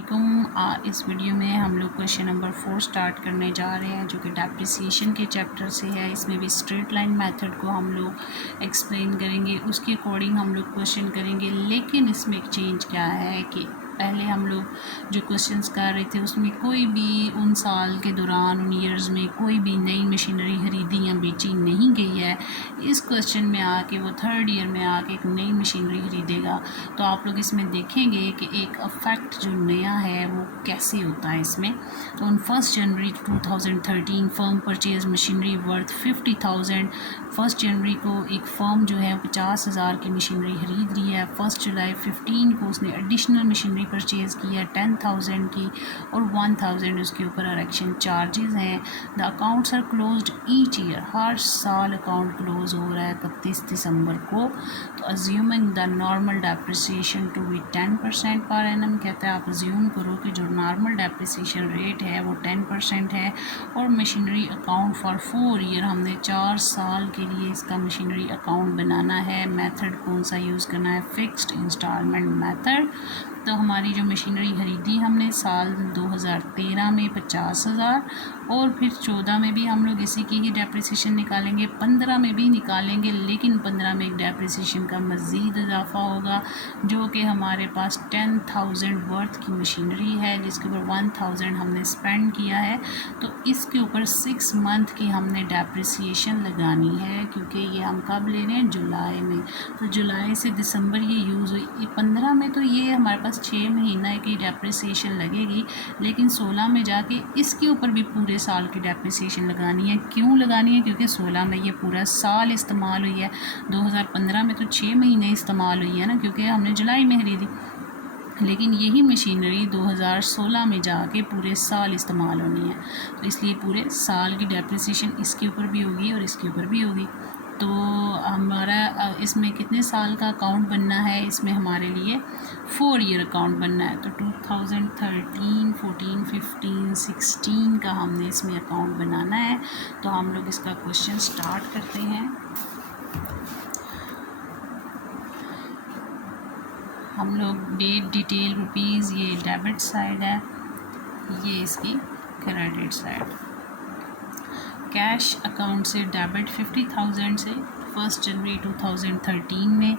अस्सलामुअलैकुम। इस वीडियो में हम लोग क्वेश्चन नंबर 4 स्टार्ट करने जा रहे हैं जो कि डेप्रिसिएशन के चैप्टर से है। इसमें भी स्ट्रेट लाइन मेथड को हम लोग एक्सप्लेन करेंगे, उसके अकॉर्डिंग हम लोग क्वेश्चन करेंगे। लेकिन इसमें एक चेंज क्या है कि पहले हम लोग जो क्वेश्चंस कर रहे थे उसमें कोई भी उन साल के दौरान उन ईयर्स में कोई भी नई मशीनरी खरीदी या बेची नहीं गई है। इस क्वेश्चन में आके वो थर्ड ईयर में आके एक नई मशीनरी खरीदेगा तो आप लोग इसमें देखेंगे कि एक अफेक्ट जो नया है वो कैसे होता है इसमें। तो on 1 January 2013 firm purchase machinery worth 50,000। 1 जनवरी को एक फर्म जो है 50,000 की मशीनरी खरीद रही है। 1 जुलाई 15 को उसने एडिशनल मशीनरी परचेज़ की है 10,000 की और 1,000 उसके ऊपर इरेक्शन चार्जेस हैं। The accounts are closed each year, हर साल अकाउंट क्लोज हो रहा है 31 दिसंबर को। तो assuming the normal depreciation to be 10% per annum, कहता है आप अज्यूम करो कि जो नॉर्मल डेप्रिसिएशन रेट है वो 10% है। और मशीनरी अकाउंट फॉर 4 ईयर, हमने 4 साल के लिए इसका मशीनरी अकाउंट बनाना है। मेथड कौन सा यूज़ करना है? Fixed instalment method. तो हमारी जो मशीनरी खरीदी हमने साल 2013 में 50,000 और फिर 14 में भी हम लोग इसी की ही डेप्रिसिएशन निकालेंगे, 15 में भी निकालेंगे, लेकिन 15 में एक डेप्रिसिएशन का मज़ीद इजाफा होगा जो कि हमारे पास 10,000 वर्थ की मशीनरी है जिसके ऊपर 1,000 हमने स्पेंड किया है। तो इसके ऊपर 6 मंथ की हमने डेप्रिसिएशन लगानी है क्योंकि ये हम कब ले रहे हैं? जुलाई में। तो जुलाई से दिसंबर ये यूज़ हुई। 15 में तो ये हमारे पास 6 महीना की डेप्रिसिएशन लगेगी, लेकिन 16 में जाके इसके ऊपर भी पूरे साल की डेप्रिसिएशन लगानी है। क्यों लगानी है? क्योंकि 16 में ये पूरा साल इस्तेमाल हुई है। 2015 में तो 6 महीने इस्तेमाल हुई है ना, क्योंकि हमने जुलाई में खरीदी, लेकिन यही मशीनरी 2016 में जाके पूरे साल इस्तेमाल होनी है। तो इसलिए पूरे साल की डेप्रिसिएशन इसके ऊपर भी होगी और इसके ऊपर भी होगी। तो हमारा इसमें कितने साल का अकाउंट बनना है? इसमें हमारे लिए 4 ईयर अकाउंट बनना है। तो 2013, 14, 15, 16 का हमने इसमें अकाउंट बनाना है। तो हम लोग इसका क्वेश्चन स्टार्ट करते हैं। हम लोग डेट, डिटेल, रुपीज़, ये डेबिट साइड है, ये इसकी क्रेडिट साइड। कैश अकाउंट से डेबिट 50,000 से 1 जनवरी 2013 में,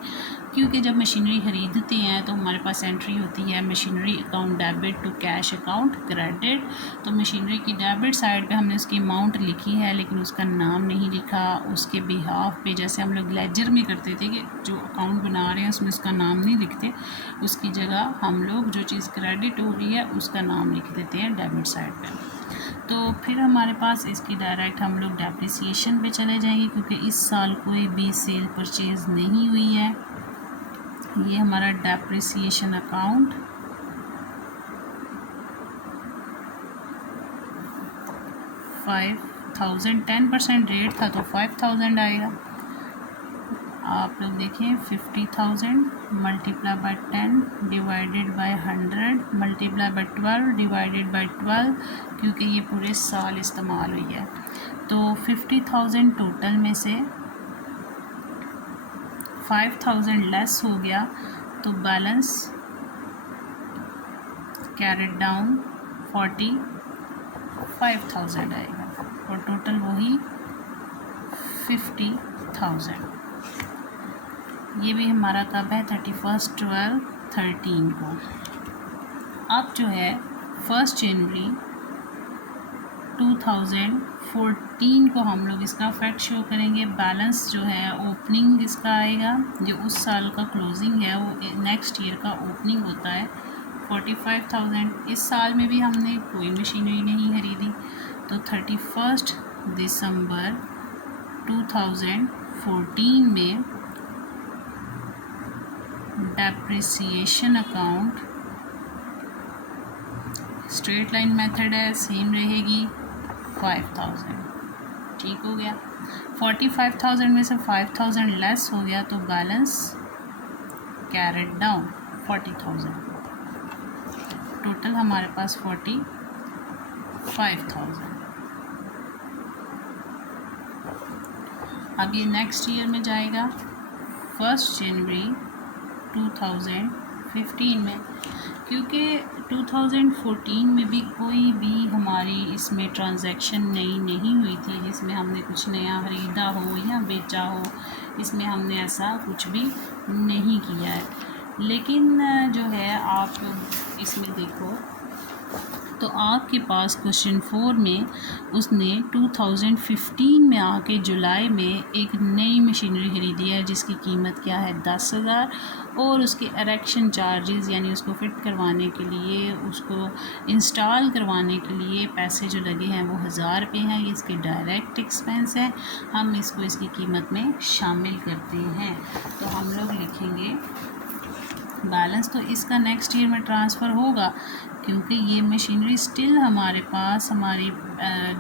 क्योंकि जब मशीनरी ख़रीदते हैं तो हमारे पास एंट्री होती है machinery account debit to cash account credit. तो मशीनरी की डेबिट साइड पे हमने उसकी अमाउंट लिखी है लेकिन उसका नाम नहीं लिखा। उसके बिहाफ पे जैसे हम लोग लेजर में करते थे कि जो अकाउंट बना रहे हैं उसमें उसका नाम नहीं लिखते, उसकी जगह हम लोग जो चीज़ क्रेडिट हो रही है उसका नाम लिख देते हैं डेबिट साइड पर। तो फिर हमारे पास इसकी डायरेक्ट हम लोग डेप्रिसिएशन पे चले जाएंगे क्योंकि इस साल कोई भी सेल परचेज़ नहीं हुई है। ये हमारा डेप्रिसिएशन अकाउंट, $5,000, 10% रेट था तो 5,000 आएगा। आप लोग देखें 50,000 multiply by 10 divided by 100 multiply by 12 divided by 12, क्योंकि ये पूरे साल इस्तेमाल हुई है। तो 50,000 टोटल में से 5,000 लेस हो गया तो बैलेंस कैरेट डाउन 45,000 आएगा और टोटल वही 50,000। ये भी हमारा कब है? 31/12/13 को। अब जो है 1 जनवरी 2014 को हम लोग इसका फैक्ट शो करेंगे। बैलेंस जो है ओपनिंग इसका आएगा, जो उस साल का क्लोजिंग है वो नेक्स्ट ईयर का ओपनिंग होता है 45,000। इस साल में भी हमने कोई मशीनरी नहीं खरीदी। तो 31 दिसंबर 2014 में depreciation account, straight line method है, सेम रहेगी 5,000। ठीक हो गया। 45,000 में से 5,000 लेस हो गया तो बैलेंस कैरेट डाउन 40,000। टोटल हमारे पास 45,000। अब ये नेक्स्ट ईयर में जाएगा 1 जनवरी 2015 में, क्योंकि 2014 में भी कोई भी हमारी इसमें ट्रांजैक्शन नई नहीं हुई थी जिसमें हमने कुछ नया ख़रीदा हो या बेचा हो, इसमें हमने ऐसा कुछ भी नहीं किया है। लेकिन जो है आप इसमें देखो तो आपके पास क्वेश्चन 4 में उसने 2015 में आके जुलाई में एक नई मशीनरी ख़रीदी है जिसकी कीमत क्या है 10,000 और उसके एरेक्शन चार्जेस यानी उसको फ़िट करवाने के लिए, उसको इंस्टॉल करवाने के लिए पैसे जो लगे हैं वो 1000 रुपये हैं। ये इसके डायरेक्ट एक्सपेंस है, हम इसको इसकी कीमत में शामिल करते हैं। तो हम लोग लिखेंगे बैलेंस तो इसका नेक्स्ट ईयर में ट्रांसफ़र होगा क्योंकि ये मशीनरी स्टिल हमारे पास, हमारी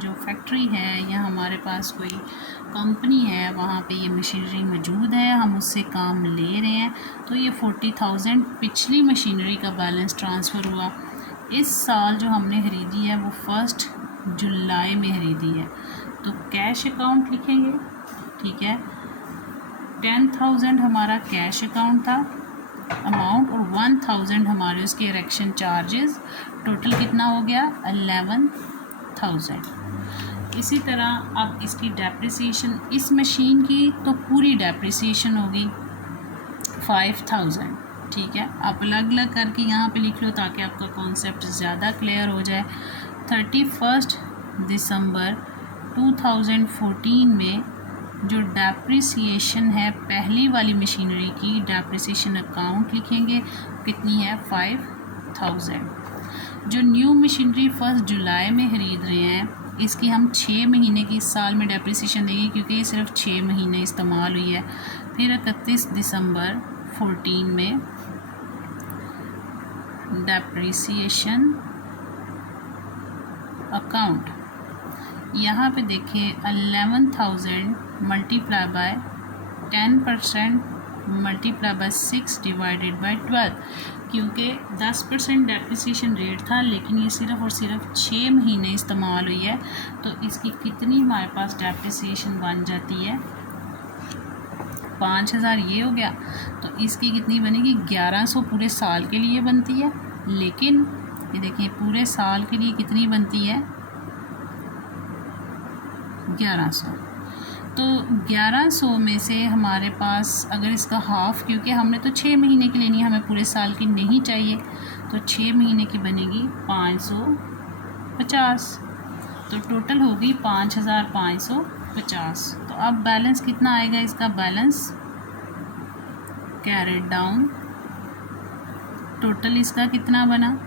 जो फैक्ट्री है या हमारे पास कोई कंपनी है वहाँ पे ये मशीनरी मौजूद है, हम उससे काम ले रहे हैं। तो ये 40,000 पिछली मशीनरी का बैलेंस ट्रांसफ़र हुआ। इस साल जो हमने ख़रीदी है वो 1 जुलाई में ख़रीदी है, तो कैश अकाउंट लिखेंगे। ठीक है, 10,000 हमारा कैश अकाउंट था अमाउंट और 1,000 हमारे उसके इरेक्शन चार्जेस, टोटल कितना हो गया 11,000। इसी तरह अब इसकी डेप्रिसिएशन इस मशीन की तो पूरी डेप्रिसिएशन होगी 5,000। ठीक है, आप अलग अलग करके यहाँ पे लिख लो ताकि आपका कॉन्सेप्ट ज़्यादा क्लियर हो जाए। 31 दिसंबर 2014 में जो डेप्रिसिएशन है पहली वाली मशीनरी की, डेप्रिसिएशन अकाउंट लिखेंगे, कितनी है 5,000। जो न्यू मशीनरी 1 जुलाई में ख़रीद रहे हैं इसकी हम 6 महीने की इस साल में डेप्रिसिएशन देंगे क्योंकि ये सिर्फ 6 महीने इस्तेमाल हुई है। फिर 31 दिसंबर 14 में डेप्रिसिएशन अकाउंट, यहाँ पे देखें 11,000 multiply by 10% multiply by 6 divided by 12, क्योंकि 10% डेप्रिसिएशन रेट था लेकिन ये सिर्फ़ और सिर्फ 6 महीने इस्तेमाल हुई है। तो इसकी कितनी हमारे पास डेप्रिसिएशन बन जाती है 5,000 ये हो गया। तो इसकी कितनी बनेगी 1100 पूरे साल के लिए बनती है। लेकिन ये देखिए पूरे साल के लिए कितनी बनती है 1100। तो 1100 में से हमारे पास अगर इसका हाफ़, क्योंकि हमने तो 6 महीने की लेनी है, हमें पूरे साल की नहीं चाहिए, तो 6 महीने की बनेगी 550। तो टोटल होगी 5,550। तो अब बैलेंस कितना आएगा इसका, बैलेंस कैरेट डाउन, टोटल इसका कितना बना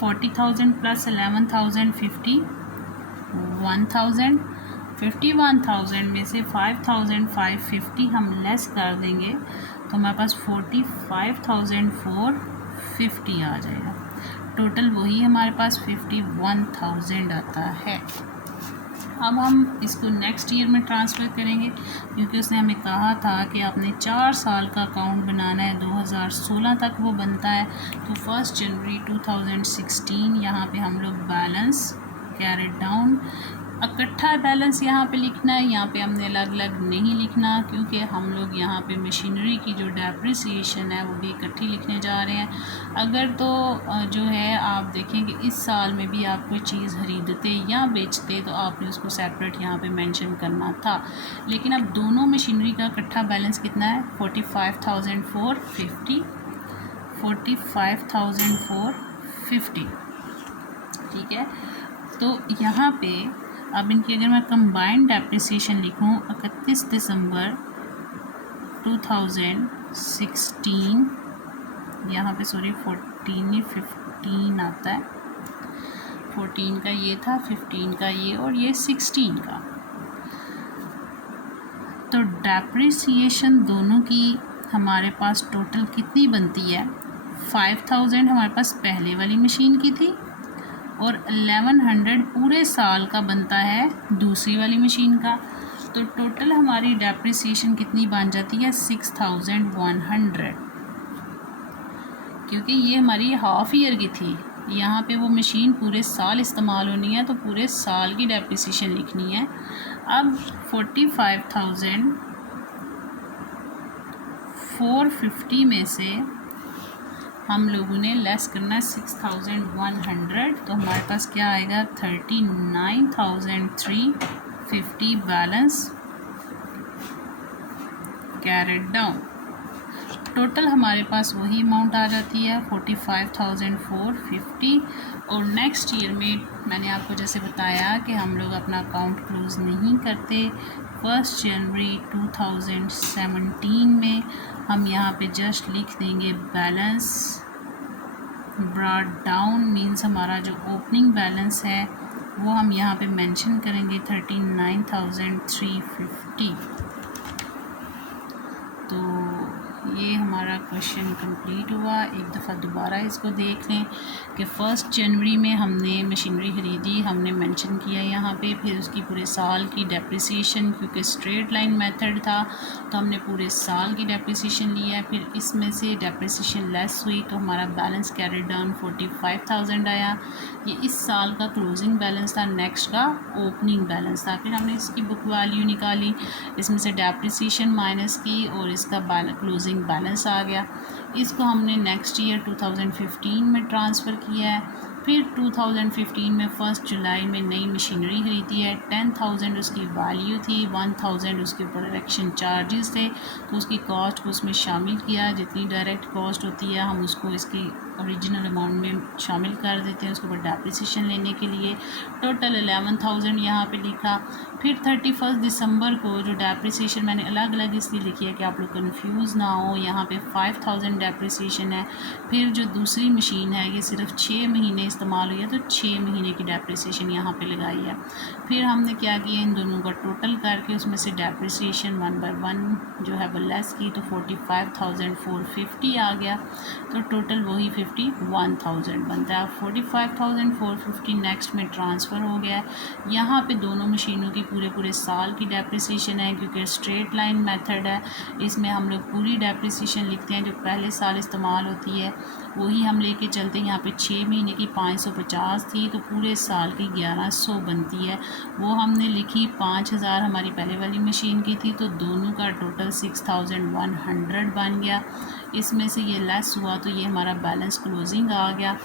40,000 प्लस 11,000 51,000। 51,000 में से 5,550 हम लेस कर देंगे तो हमारे पास 45,450 आ जाएगा। टोटल वही हमारे पास 51,000 आता है। अब हम इसको नेक्स्ट ईयर में ट्रांसफ़र करेंगे क्योंकि उसने हमें कहा था कि आपने 4 साल का अकाउंट बनाना है, 2016 तक वो बनता है। तो 1 जनवरी 2016 यहाँ पे हम लोग बैलेंस कैरेट डाउन, इकट्ठा बैलेंस यहाँ पे लिखना है, यहाँ पे हमने अलग अलग नहीं लिखना क्योंकि हम लोग यहाँ पे मशीनरी की जो डेप्रिसिएशन है वो भी इकट्ठी लिखने जा रहे हैं। अगर तो जो है आप देखें कि इस साल में भी आप कोई चीज़ ख़रीदते या बेचते तो आपने उसको सेपरेट यहाँ पे मेंशन करना था। लेकिन अब दोनों मशीनरी का इकट्ठा बैलेंस कितना है 45,450, 45,450। ठीक है, तो यहाँ पे अब इनकी अगर मैं कंबाइंड डेप्रिसिएशन लिखूँ 31 दिसंबर 2016, यहाँ पे सॉरी 14 नहीं 15 आता है, 14 का ये था, 15 का ये और ये 16 का। तो डेप्रिसिएशन दोनों की हमारे पास टोटल कितनी बनती है 5,000 हमारे पास पहले वाली मशीन की थी और 1100 पूरे साल का बनता है दूसरी वाली मशीन का। तो टोटल हमारी डेप्रिसिएशन कितनी बन जाती है 6,100, क्योंकि ये हमारी हाफ ईयर की थी। यहाँ पे वो मशीन पूरे साल इस्तेमाल होनी है तो पूरे साल की डेप्रिसिएशन लिखनी है। अब 45,450 में से हम लोगों ने लेस करना है 6100, तो हमारे पास क्या आएगा 39,350 बैलेंस कैरेड डाउन। टोटल हमारे पास वही अमाउंट आ जाती है 45,450। और नेक्स्ट ईयर में मैंने आपको जैसे बताया कि हम लोग अपना अकाउंट क्लोज़ नहीं करते। 1 जनवरी 2017 में हम यहाँ पे जस्ट लिख देंगे बैलेंस ब्रॉट डाउन, मीन्स हमारा जो ओपनिंग बैलेंस है वो हम यहाँ पे मेंशन करेंगे 39,350। तो ये हमारा क्वेश्चन कंप्लीट हुआ। एक दफ़ा दोबारा इसको देख लें कि 1 जनवरी में हमने मशीनरी ख़रीदी, हमने मेंशन किया यहाँ पे, फिर उसकी पूरे साल की डेप्रिसिएशन, क्योंकि स्ट्रेट लाइन मेथड था तो हमने पूरे साल की डेप्रिसिएशन लिया है। फिर इसमें से डेप्रिसिएशन लेस हुई तो हमारा बैलेंस कैरिड डाउन 45,000 आया। ये इस साल का क्लोजिंग बैलेंस था, नेक्स्ट का ओपनिंग बैलेंस था। फिर हमने इसकी बुक वैल्यू निकाली, इसमें से डेप्रिसिएशन माइनस की और इसका क्लोजिंग बैलेंस आ गया। इसको हमने नेक्स्ट ईयर 2015 में ट्रांसफ़र किया है। फिर 2015 में 1 जुलाई में नई मशीनरी खरीदी है। 10,000 उसकी वैल्यू थी, 1,000 उसके ऊपर इरेक्शन चार्जेस थे, तो उसकी कॉस्ट को उसमें शामिल किया। जितनी डायरेक्ट कॉस्ट होती है हम उसको इसकी ओरिजिनल अमाउंट में शामिल कर देते हैं उसके ऊपर डेप्रिसिएशन लेने के लिए। टोटल 11,000 यहाँ पे लिखा। फिर 31 दिसंबर को जो डेप्रिसिएशन मैंने अलग अलग इसलिए लिखी है कि आप लोग कंफ्यूज ना हो, यहाँ पे 5,000 डेप्रिसिएशन है। फिर जो दूसरी मशीन है ये सिर्फ 6 महीने इस्तेमाल हुई है, तो 6 महीने की डेप्रिसिएशन यहाँ पे लगाई है। फिर हमने क्या किया, इन दोनों का टोटल करके उसमें से डेप्रिसिएशन 1 बाय 1 जो है वो लेस की, तो 45,450 आ गया। तो टोटल वही 51,000 बनता है। 45,450 नेक्स्ट में ट्रांसफ़र हो गया। यहाँ पे दोनों मशीनों की पूरे साल की डेप्रिसिएशन है, क्योंकि स्ट्रेट लाइन मेथड है। इसमें हम लोग पूरी डेप्रिसिएशन लिखते हैं जो पहले साल इस्तेमाल होती है वही हम लेके चलते हैं। यहाँ पे 6 महीने की 550 थी, तो पूरे साल की 1100 बनती है, वो हमने लिखी। 5,000 हमारी पहले वाली मशीन की थी, तो दोनों का टोटल 6,100 बन गया। इसमें से ये लेस हुआ तो ये हमारा बैलेंस क्लोजिंग आ गया।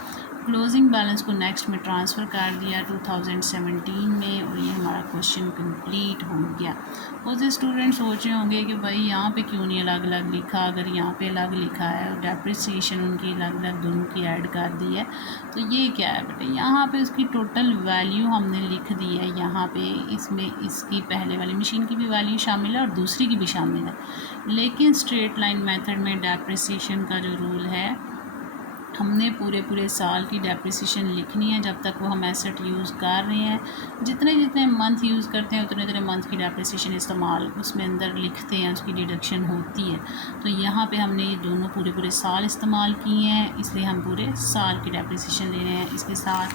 क्लोजिंग बैलेंस को नेक्स्ट में ट्रांसफ़र कर दिया 2017 में, और ये हमारा क्वेश्चन कंप्लीट हो गया। बहुत से स्टूडेंट सोच रहे होंगे कि भाई यहाँ पे क्यों नहीं अलग अलग लिखा, अगर यहाँ पे अलग लिखा है और डेप्रिसिएशन उनकी अलग अलग दोनों की ऐड कर दी है तो ये क्या है बेटा। यहाँ पे उसकी टोटल वैल्यू हमने लिख दी है। यहाँ पे इसमें इसकी पहले वाली मशीन की भी वैल्यू शामिल है और दूसरी की भी शामिल है, लेकिन स्ट्रेट लाइन मेथड में डेप्रिसिएशन का जो रूल है, हमने पूरे साल की डेप्रिसिएशन लिखनी है जब तक वो हम एसेट यूज़ कर रहे हैं। जितने जितने मंथ यूज़ करते हैं उतने उतने मंथ की डेप्रिसिएशन इस्तेमाल उसमें अंदर लिखते हैं, उसकी डिडक्शन होती है। तो यहाँ पे हमने ये दोनों पूरे साल इस्तेमाल किए हैं, इसलिए हम पूरे साल की डेप्रिसिएशन ले रहे हैं। इसके साथ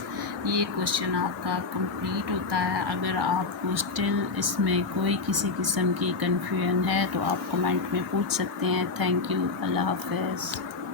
ये क्वेश्चन आपका कंप्लीट होता है। अगर आपको स्टिल इसमें कोई किसी किस्म की कन्फ्यूजन है तो आप कमेंट में पूछ सकते हैं। थैंक यू, अल्लाह हाफ़िज़।